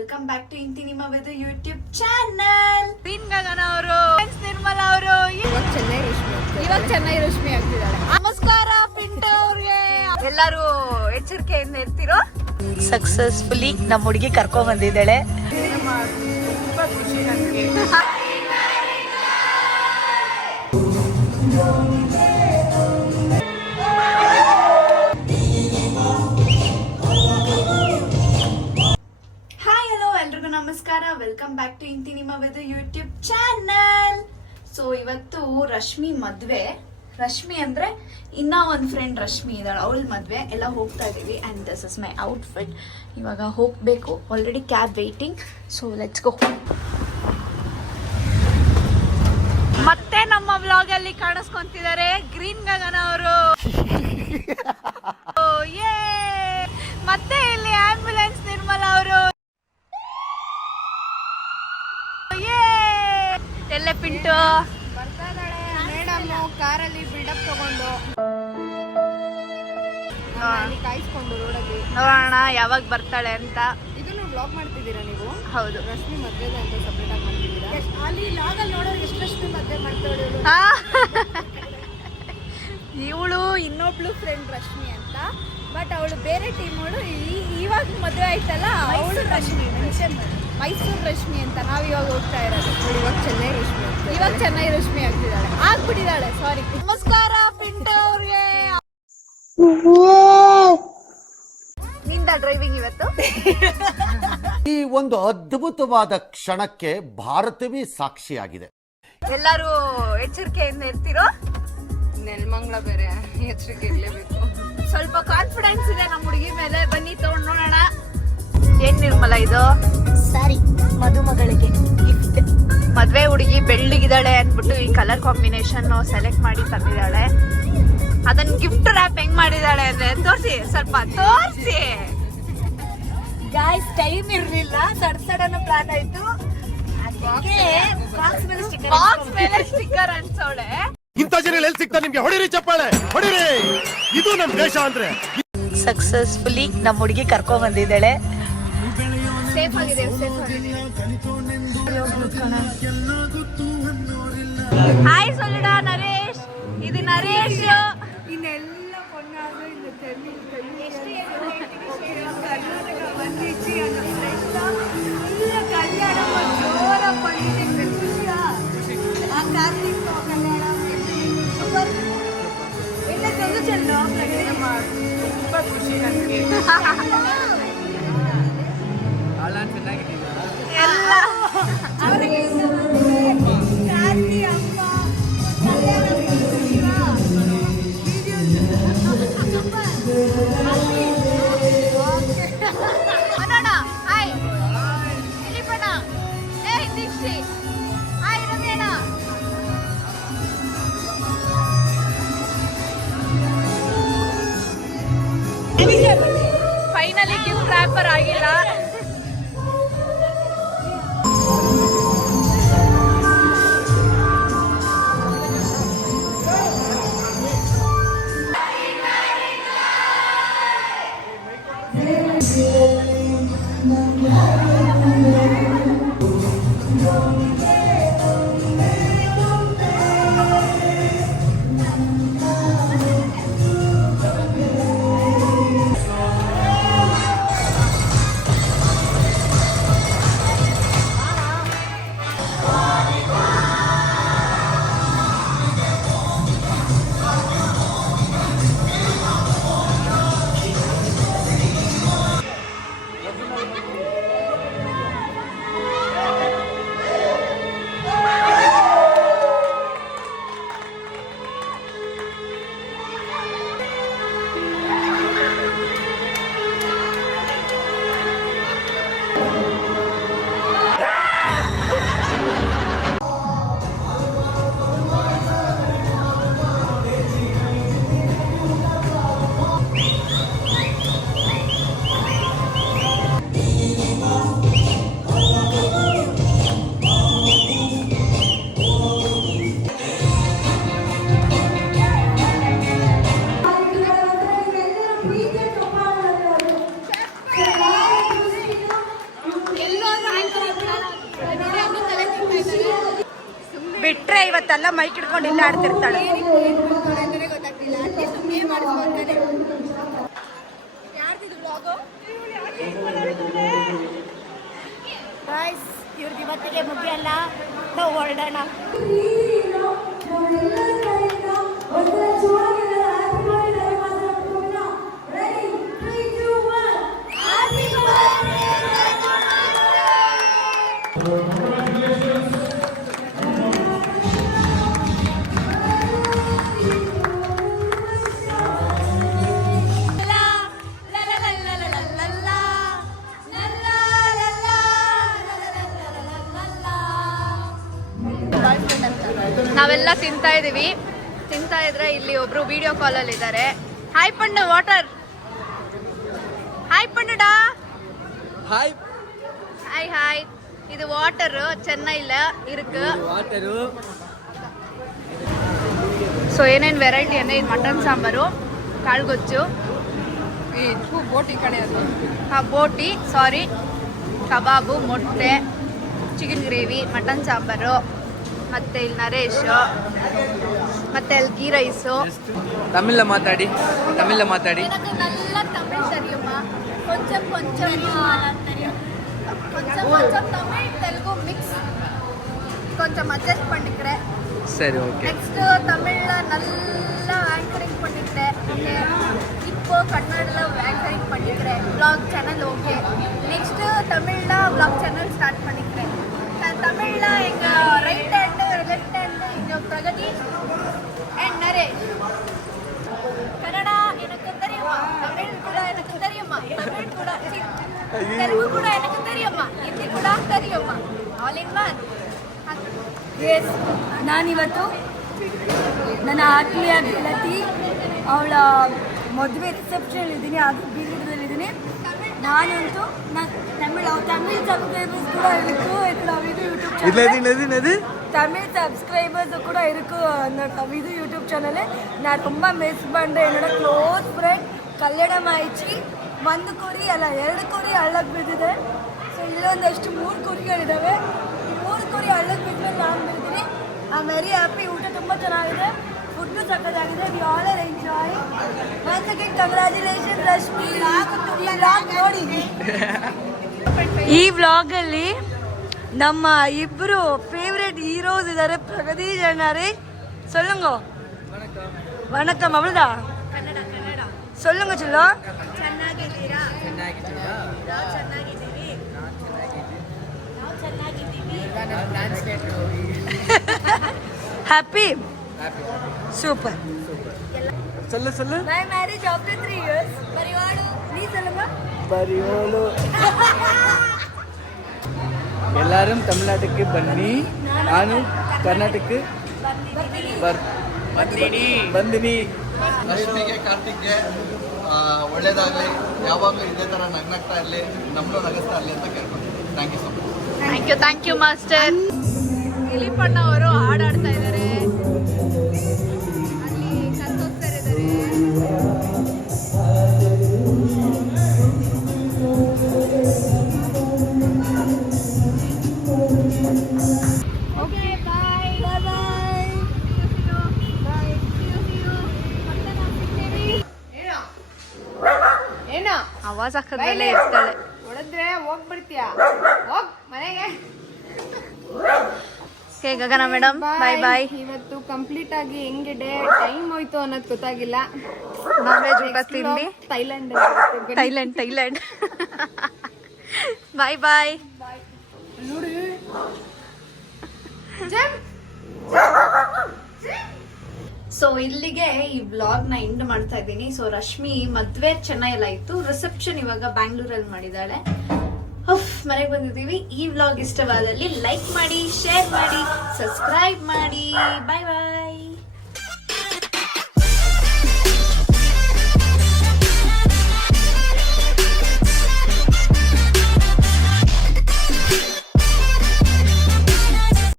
Welcome back to ಇಂತಿ ನಿಮ್ಮ ವೆದು YouTube channel. Pin ಗಗನ ಅವರು, ನಿರ್ಮಲಾ ಅವರು ಇವಾಗ ಚೆನ್ನೈ ರಶ್ಮಿ ಆಗ್ತಿದ್ದಾರೆ. ನಮಸ್ಕಾರ ಪಿಂಟ ಅವ್ರಿಗೆ. ಎಲ್ಲರೂ ಎಚ್ಚರಿಕೆಯಿಂದ ಇರ್ತಿರೋ. ಸಕ್ಸಸ್ಫುಲಿ ನಮ್ಮ ಹುಡುಗಿ ಕರ್ಕೊಂಡ್ ಬಂದಿದ್ದಾಳೆ. ತುಂಬಾ ಖುಷಿ ನನಗೆ. ನಮಸ್ಕಾರ, ವೆಲ್ಕಮ್ ಬ್ಯಾಕ್ ಟು ಇಂತಿ ನಿಮ್ಮ ವೆದು ಯೂಟ್ಯೂಬ್ ಚಾನಲ್. ಸೊ ಇವತ್ತು ರಶ್ಮಿ ಮದ್ವೆ. ರಶ್ಮಿ ಅಂದ್ರೆ ಇನ್ನ ಒಂದು ಫ್ರೆಂಡ್ ರಶ್ಮಿ ಇದ್ದಾಳೆ, ಅವಳ ಮದ್ವೆ ಎಲ್ಲ ಹೋಗ್ತಾ ಇದೀವಿ. And this is my outfit. ಇವಾಗ ಹೋಗ್ಬೇಕು, already cab waiting. So let's go. ಮತ್ತೆ ನಮ್ಮ ವ್ಲಾಗ್ ಅಲ್ಲಿ ಕಾಣಿಸ್ಕೊಂತಿದ್ದಾರೆ ಗ್ರೀನ್ ಗಗನ ಅವರು. ಮತ್ತೆ ಇಲ್ಲಿ ಆಂಬ್ಯುಲೆನ್ಸ್ ನಿರ್ಮಲಾ ಅವರು. ಎಲ್ಲೇ ಪಿಂಟು ಬರ್ತಾ ಇದ್ದಾಳೆ ಮೇಡಮ್ ಕಾರಲ್ಲಿ ಬಿಲ್ಡಪ್ ತಗೊಂಡು ಕಾಯಿಸ್ಕೊಂಡು ರೋಡಲ್ಲಿ. ನೋಡೋಣ ಯಾವಾಗ ಬರ್ತಾಳೆ ಅಂತ. ಇದನ್ನು ಬ್ಲಾಗ್ ಮಾಡ್ತಿದ್ದೀರಾ ನೀವು? ಹೌದು. ರಶ್ಮಿ ಮದ್ವೆ ಅಂತ ಸಪ್ರೇಟ್ ಆಗಿ ಮಾಡ್ತಿದ್ದೀರಾ? ಅಲ್ಲಿ ಲಾಗಲ್ಲಿ ನೋಡೋರು ಎಷ್ಟು ರಶ್ಮಿ ಮದ್ವೆ ಮಾಡ್ತಾಳೆ. ಇವಳು ಇನ್ನೊಬ್ಳು ಫ್ರೆಂಡ್ ರಶ್ಮಿ ಅಂತ, ಬಟ್ ಅವಳು ಬೇರೆ ಟೀಮ್. ಅವಳು ಇವಾಗ ಮದುವೆ ಆಯ್ತಲ್ಲ, ಅವಳು ರಶ್ಮಿ ಮೈಸೂರು ರಶ್ಮಿ ಅಂತ. ನಾವ್ ಇವಾಗ ಹೋಗ್ತಾ ಇರೋದು. ಇವಾಗ ಚೆನ್ನೈ ರಶ್ಮಿ ಆಗ್ತಿದ್ದಾಳೆ, ಆಗ್ಬಿಟ್ಟಿದ್ದಾಳೆ. ಸಾರಿ. ನಮಸ್ಕಾರ ಪಿಂಟ ಅವ್ರಿಗೆ. ನಿಂದ ಡ್ರೈವಿಂಗ್ ಇವತ್ತು. ಈ ಒಂದು ಅದ್ಭುತವಾದ ಕ್ಷಣಕ್ಕೆ ಭಾರತವೇ ಸಾಕ್ಷಿಯಾಗಿದೆ. ಎಲ್ಲರೂ ಎಚ್ಚರಿಕೆಯಿಂದ ಇರ್ತಿರೋ. ನೆಲಮಂಗ್ಲ ಬೇರೆ, ಎಚ್ಚರಿಕೆ ಇರ್ಲೇಬೇಕು. ಸ್ವಲ್ಪ ಕಾನ್ಫಿಡೆನ್ಸ್ ಇದೆ ನಮ್ಮ ಹುಡುಗಿ ಮೇಲೆ. ಬನ್ನಿ ತಗೊಂಡ್ ನೋಡೋಣ. ಏನ್ ನಿರ್ಮಲ ಇದು? ಸಾರಿ, ಮದುಮಗಳಿಗೆ ಗಿಫ್ಟ್. ಮದ್ವೆ ಹುಡುಗಿ ಬೆಳ್ಳಿಗಿದ್ದಾಳೆ ಅಂದ್ಬಿಟ್ಟು ಈ ಕಲರ್ ಕಾಂಬಿನೇಷನ್ ಸೆಲೆಕ್ಟ್ ಮಾಡಿ ತಂದಿದ್ದಾಳೆ. ಅದನ್ನ ಗಿಫ್ಟ್ ರ್ಯಾಪ್ ಹೆಂಗ್ ಮಾಡಿದಾಳೆ ಅಂದ್ರೆ ತೋರ್ಸಿ, ಸ್ವಲ್ಪ ತೋರ್ಸಿ. ಗಾಯ್ಸ್, ಟೈಮ್ ಇರ್ಲಿಲ್ಲ, ಸಡನ್ ಪ್ಲಾನ್ ಆಯ್ತು. ಬಾಕ್ಸ್ ಮೇಲೆ ಸ್ಟಿಕ್ಕರ್ ಅನ್ಸೋಳೆ. ಇಂಥ ಜನ ಎಲ್ಲಿ ಸಿಗ್ತಾರೆ ನಿಮ್ಗೆ? ಹೊಡಿರಿ ಚಪ್ಪಾಳೆ, ಹೊಡಿರಿ. ಇದು ನಮ್ ದೇಶ ಅಂದ್ರೆ. ಸಕ್ಸಸ್ಫುಲಿ ನಮ್ಮ ಹುಡುಗಿ ಕರ್ಕೊಂಡ್ ಬಂದಿದ್ದಾಳೆ. ಸೇಫ್ ಆಗಿದೆ, ಸೇಫ್ ಆಗಿದೆ. ಹಾಯ್ ಸೊಲ್ಲಿಡ ನರೇಶ್. ಇದು ನರೇಶ್. ಇನ್ನೆಲ್ಲ பொண்ணாக இந்த தெருவில் கர்நாடக வந்துச்சு. அந்த ஃப்ரெண்ட்லாம் நல்ல கல்யாணம் ஜோரா பண்ணிட்டு ಖುಷಿಯಾ? ಆ ಕಾರ್ತಿಕ್ ಕಲ್ಯಾಣ ಸೂಪರ್. ಎಲ್ಲ ಸಂತೋಷ. ತುಂಬಾ ಖುಷಿ ನನಗೆ. ಎಲ್ಲ ಅವರಿಗೆ ಕಾರ್ತಿ ಅಮ್ಮ ಕಲ್ಯಾಣ ಖುಷಿಯಾ? ಬನ್ನಡ ಹಾಯ್ ಇಲಿಪಣ. ಏ ದೀಕ್ಷಿ ಹಾಯ್ ರಮೇಣ. ಫೈನಲಿ ಗಿಫ್ಟ್ ರ್ಯಾಪರ್ ಆಗಿಲ್ಲ. ಬಿಟ್ರೆ ಇವತ್ತೆಲ್ಲ ಮೈಕ್ ಇಟ್ಕೊಂಡು ಇಲ್ಲ ಆಡ್ತಿರ್ತಾಳೆ. ಗೊತ್ತಾಗ್ತಿಲ್ಲ. ಅಟ್ಲೀಸ್ಟ್ ಸುಮ್ಮನೆ ಮಾಡಿಸ್ಕೊಂತಾನೆ. ಯಾರ್ದಿದು ಬ್ಲಾಗು? ಗೈಸ್ ಇವ್ರಿಗೆ ಇವತ್ತಿಗೆ ಮುಗಿಯಲ್ಲ, ನಾವು ಹೊರಡೋಣ. ನಾವೆಲ್ಲ ತಿಂತಾ ಇದ್ರೆ ಇಲ್ಲಿ ಒಬ್ರು ವಿಡಿಯೋ ಕಾಲಲ್ಲಿ ಇದ್ದಾರೆ. ಹಾಯ್ ಪಣ್ಣು, ವಾಟರ್. ಹಾಯ್ ಪಣ್ಣುಡಾ. Hi hi hi. ಇದು ವಾಟರ್ ಚೆನ್ನೈல இருக்கு. ಸೊ ಏನೇನು ವೆರೈಟಿ ಅಂದರೆ ಇದು ಮಟನ್ ಸಾಂಬಾರು, ಕಾಳುಗೊಜ್ಜು, ಬೋಟಿ ಕಡೆ ಅದು ಬೋಟಿ ಸಾರಿ, ಕಬಾಬು, ಮೊಟ್ಟೆ, ಚಿಕನ್ ಗ್ರೇವಿ, ಮಟನ್ ಸಾಂಬಾರು, ಮತ್ತು ಇಲ್ಲಿ ನರೇಶ್, ಮತ್ತು ಅಲ್ಲಿ ಗೀ ರೈಸು. ತಮಿಳ ಮಾತಾಡಿ. எனக்கு நல்லா தமிழ் தெரியுமா, கொஞ்சம் கொஞ்சம் தமிழ் தெலுங்கு மிக்ஸ் கொஞ்சம் அட்ஜஸ்ட் பண்ணிக்கிறேன். சரி, ஓகே. நெக்ஸ்ட் தமிழ்ல நல்லா ஆங்கரிங் பண்ணிக்கிறேன். ஓகே, இப்போ கன்னடல ஆங்கரிங் பண்ணிக்கிறேன். vlog channel okay. நெக்ஸ்ட் தமிழ்ல vlog சேனல் ஸ்டார்ட் பண்ணிக்கிறேன். தமிழ்ல எங்க ரைட் ஹேண்ட் லெஃப்ட் ஹேண்ட் எங்க பிரகதி அண்ட் நரேஷ். கன்னடா எனக்கு தெரியுமா, தமிழ் கூட எனக்கு தெரியுமா, தமிழ் கூட தெலுங்கு கூட எனக்கு தெரியுமா, ಹಿಂದಿ ಕೂಡ தெரியுமா, ಆಲ್ ಇನ್ ಒನ್. ಎಸ್, ನಾನಿವತ್ತು ನನ್ನ ಆತ್ಮೀಯ ಗೆಳತಿ ಅವಳ ಮದುವೆ ರಿಸೆಪ್ಷನ್ ಇದ್ದೀನಿ, ಅದು ಬೀದರದಲ್ಲಿದ್ದೀನಿ. ನಾನಂತೂ ತಮಿಳ್ ಸಬ್ಸ್ಕ್ರೈಬರ್ಸ್ ಕೂಡ ಇருக்கு ಇದು ಯೂಟ್ಯೂಬ್ ಚಾನಲ್. தமிழ் சப்ஸ்கிரைபர்ஸ் கூட இருக்கு இது யூடியூப் சேனல். நான் ரொம்ப மிஸ் பண்ணுறேன். என்னோட க்ளோஸ் ಫ್ರೆಂಡ್ ಕಲ್ಯಾಣ ಆಯ್ತು. 1 ಕುರಿ ಅಲ್ಲ 2 ಕುರಿ ಹಳ್ಳಕ್ಕೆ ಬಿದ್ದಿದೆ. ಸೊ ಇಲ್ಲೊಂದಷ್ಟು 3 ಕುರಿಗಳಿದ್ದಾವೆ. 3 ಕುರಿ ಹಳ್ಳಕ್ಕೆ ಬಿದ್ಮೇಲೆ ನಾನು ಬಿಡ್ತೀನಿ. I very happy. ಊಟ ತುಂಬ ಚೆನ್ನಾಗಿದೆ, ಫುಡ್ಡು ಸಕ್ಕತ್ತಾಗಿದೆ. We all are enjoy. Once again congratulation Rashmi. ನೋಡಿ ಈ ವ್ಲಾಗಲ್ಲಿ ನಮ್ಮ ಇಬ್ಬರು ಫೇವ್ರೆಟ್ ಹೀರೋಸ್ ಇದ್ದಾರೆ, ಪ್ರಗತಿ ಜನಾರೆ. சொல்லுங்க. வணக்கம். அவ்வளோதா சொல்லுங்க சொல்லோ. ಚೆನ್ನಾಗಿದ್ದೀರಾ? Happy super. சொல்லு. My marriage after 3 years. பரிவாடு நீ சொல்லுங்க. ಬರಿಯೋಳು. ಎಲ್ಲರೂ ತಮಿಳ್ನಾಡಕ್ಕೆ ಬನ್ನಿ, ನಾನು ಕರ್ನಾಟಕಕ್ಕೆ ಬಂದಿನಿ. ರಶ್ಮಿಗೆ, ಕಾರ್ತಿಕ್ಗೆ ಒಳ್ಳೇದಾಗಲಿ, ಯಾವಾಗಲೂ ಇದೇ ಥರ ನಗ್ನಗ್ತಾ ಇರಲಿ, ನಮ್ಮನ್ನು ನಗಿಸ್ತಾ ಇರಲಿ ಅಂತ ಕೇಳ್ಕೊಳ್ತೀನಿ. Thank you so much. Thank you master. ದಿಲೀಪಣ್ಣ ಅವರು ಹಾಡಾಡ್ತಾ ಇದ್ದಾರೆ, ಅಲ್ಲಿ ಸಂತೋಷ್ ಸರ್ ಇದ್ದಾರೆ. Okay, bye bye bye. ಏನು ಆವಾಜ್ ಹಾಕೋದ್ರಲ್ಲೇ ಇರ್ತಾಳೆ. ಹೊಡೆದ್ರೆ ಹೋಗ್ಬಿಡ್ತೀಯ, ಹೋಗ್ ಮನೆಗೆ. ಹೇ ಗಗನ ಮೇಡಮ್, ಬಾಯ್ ಬಾಯ್. ಇವತ್ತು ಕಂಪ್ಲೀಟ್ ಆಗಿ ಹೆಂಗೆ ಟೈಮ್ ಹೋಯ್ತು ಅನ್ನೋದು ಗೊತ್ತಾಗಿಲ್ಲ. ನಾನ್ ವೆಜ್ ಊಟ ತಿಂಡಿ. ಥೈಲ್ಯಾಂಡ್. ಬಾಯ್ ಬಾಯ್. ನೋಡಿ ಸೊ ಇಲ್ಲಿಗೆ ಈ ವ್ಲಾಗ್ ನ ಎಂಡ್ ಮಾಡ್ತಾ ಇದ್ದೀನಿ. ಸೊ ರಶ್ಮಿ ಮದ್ವೆ ಚೆನ್ನೈಲ್ ಆಯ್ತು, ರಿಸೆಪ್ಷನ್ ಇವಾಗ ಬ್ಯಾಂಗ್ಳೂರಲ್ಲಿ ಮಾಡಿದಾಳೆ. ಮನೆಗೆ ಬಂದಿದ್ದೀವಿ. ಈ ವ್ಲಾಗ್ ಇಷ್ಟವಾದಲ್ಲಿ ಲೈಕ್ ಮಾಡಿ, ಶೇರ್ ಮಾಡಿ, ಸಬ್ಸ್ಕ್ರೈಬ್ ಮಾಡಿ. ಬಾಯ್ ಬಾಯ್.